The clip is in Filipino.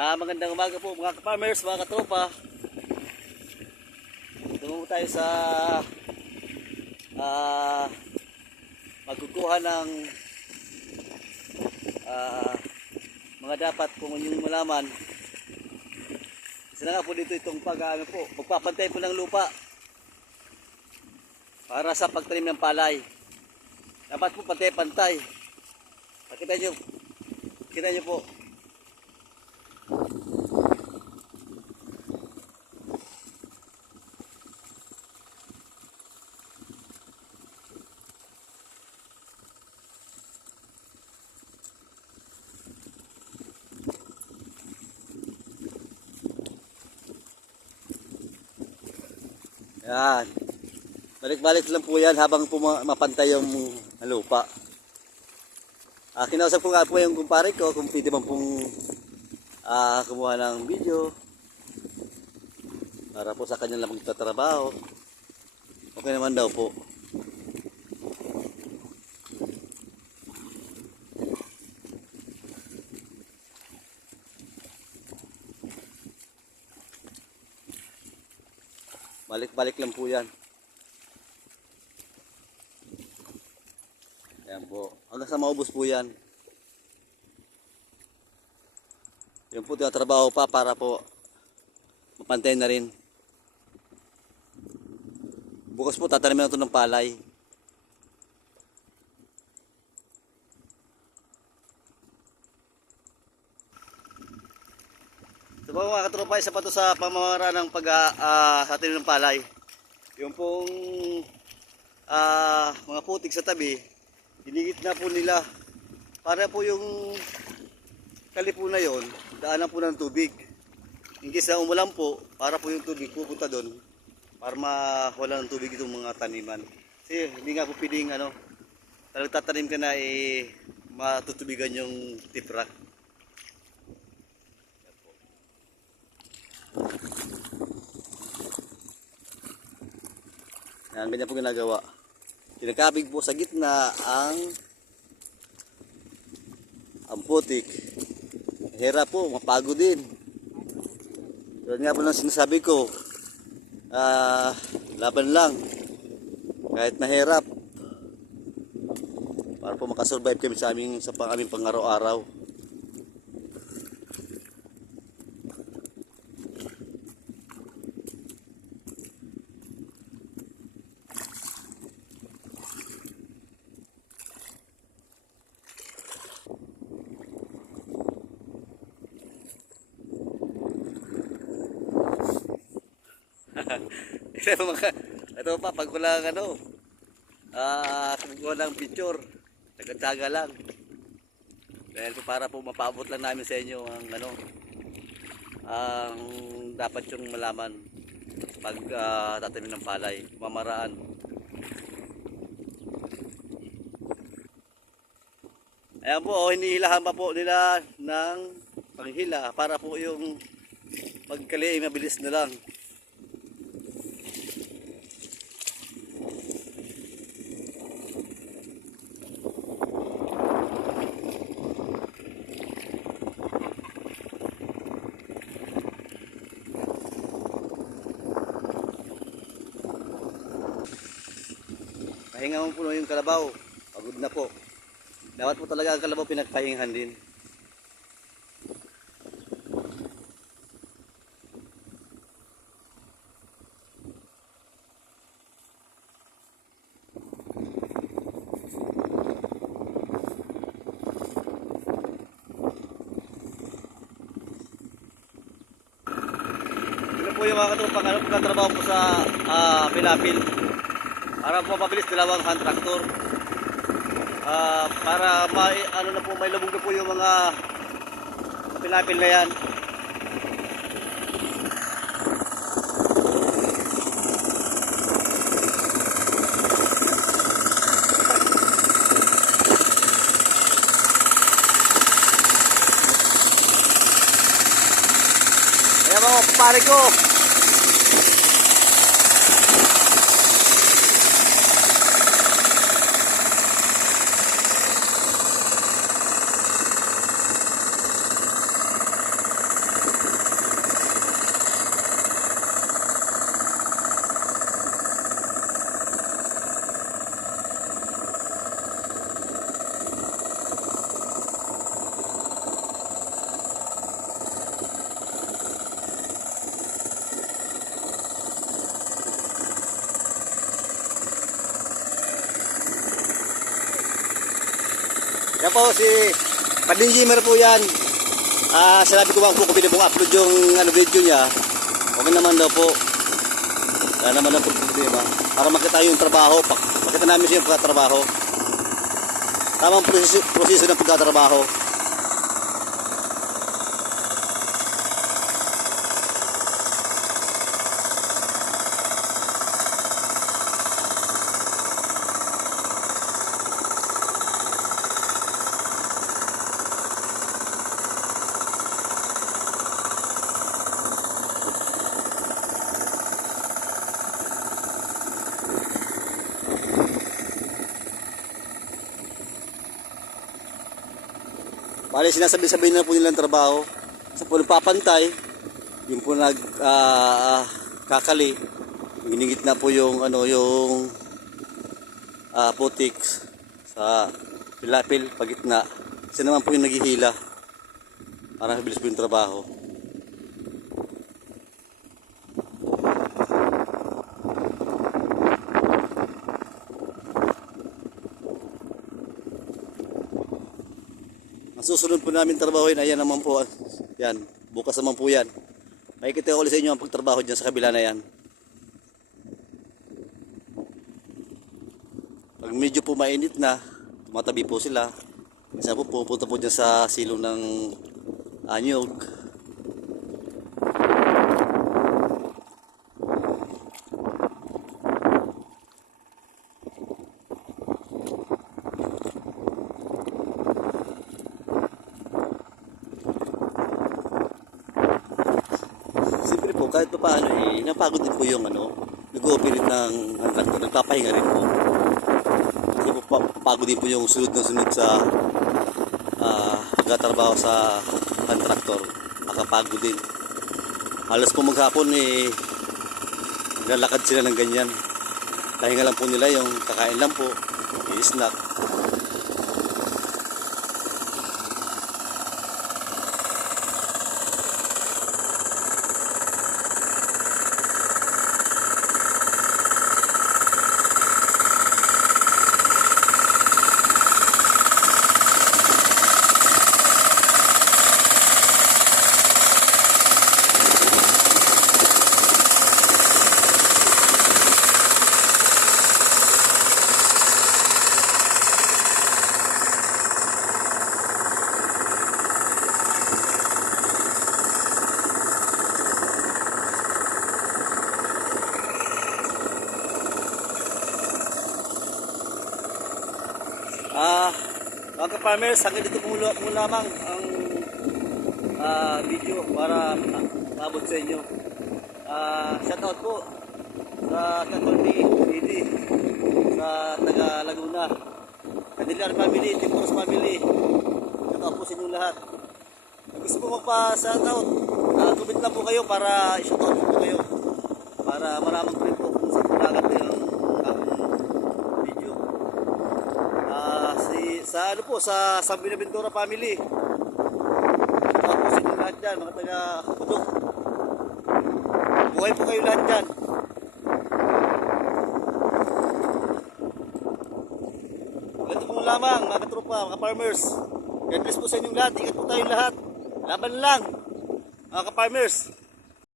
Ah, magandang umaga po mga farmers, mga katropa. Tungo tayo sa ah magkukuha ng ah mga dapat kung inyong malaman. Na nga po dito itong pag ano po, magpapantay po ng lupa para sa pagtanim ng palay. Dapat po pantay-pantay. Pakita nyo, kita nyo po. Yan. Balik-balik lang po yan habang puma- mapantay yung lupa. Ah, kinausap ko nga po yung kumpare ko kung pwede man pong ah, kumuha ng video para po sa kanya lang magtatrabaho. Okay naman daw po. Balik-balik lang po yan. Ayan po. Hanggang sa maubos po yan. Yung po tinatrabaho pa para po mapantay na rin. Bukas po tatanimin na ito ng palay. Po mga katropa, isa pa to sa pamamaraan ng pag uh, ng palay. Yung pong ah, mga putik sa tabi, Dinigit na po nila para po yung kalipo na yon daanan po ng tubig. In case na umulan po, para po yung tubig pupunta doon para mawala ng tubig itong mga taniman. Kasi hindi nga po pwedeng ano, talagang tatanim ka na eh matutubigan yung tiprak. Yan Yan, ganyan po ginagawa. Pinagkabig po sa gitna ang ang putik. Hirap po, mapagod din. Yun nga po lang sinasabi ko, ah, laban lang. Kahit mahirap. Para po makasurvive kami sa aming, sa pang, aming pang-araw-araw. Ito mga, ito pa, pag wala ano, ah, kumukuha ng picture, tagatsaga lang. Dahil po para po mapaabot lang namin sa inyo ang ano, ang dapat yung malaman pag uh, tatanim ng palay, mamaraan. Ayan po, oh, hinihilahan pa po nila ng panghila para po yung pagkali ay mabilis na lang. Pahinga mo po yung kalabaw. Pagod na po. Dapat po talaga ang kalabaw pinagpahingahan din. Po yung mga katropang ano, pagkatrabaho po sa ah, Pilapil. Para po mabilis dalawang hand tractor. Ah, para may ano na po may lubog na po yung mga Pilapil na yan. Ayan mga kapare ko. Yan po si Padin Jimmer po yan. Ah, sinabi ko bang po kung pinipong upload yung ano, video niya. Okay naman daw po. Wala naman ang problema. Para makita yung trabaho. Makita namin siya yung pagkatrabaho. Tamang proseso, proseso ng pagkatrabaho. Bali, sinasabi-sabi na po nilang trabaho. Sa po nagpapantay, yung po nag ah, kakali, ginigit na po yung ano yung ah, putik sa pilapil pagitna. Kasi naman po yung naghihila para mabilis po yung trabaho. Ang susunod po namin trabahoin, ayan naman po. Yan, bukas naman po yan. Makikita ko ulit sa inyo ang pagtrabaho dyan sa kabila na yan. Pag medyo po mainit na, tumatabi po sila. Minsan po pupunta po dyan sa silong ng anyog. Siyempre po, kahit pa paano eh, napagod din po yung ano, nag-ooperate ng, ng tractor, nagpapahinga rin po. Kasi po, pa- pagod din po yung sunod na sunod sa ah pagkatrabaho sa contractor. Makapagod din. Halos po maghapon eh, naglalakad sila ng ganyan. Pahinga lang po nila yung kakain lang po, i-snack. Ah, mga farmers, hanggang dito po mula, mula lamang ang ah, video para maabot sa inyo. Ah, shout out po sa Katoldi Didi sa taga Laguna. Kadilar family, Timporos family. Shout out po sa inyo lahat. Kung gusto po magpa-shout out, ah, comment lang po kayo para i-shout out po kayo. Para maraming po rin po kung saan po nagat yung aking video. Ah, si sa ano po sa San Binaventura family. Ito po sa inyo lahat dyan, mga taga Pudok. Buhay po kayo lahat dyan. Ganito po lamang, mga katropa, mga farmers. God bless po sa inyong lahat. Ingat po tayong lahat. Laban lang, mga ka-farmers.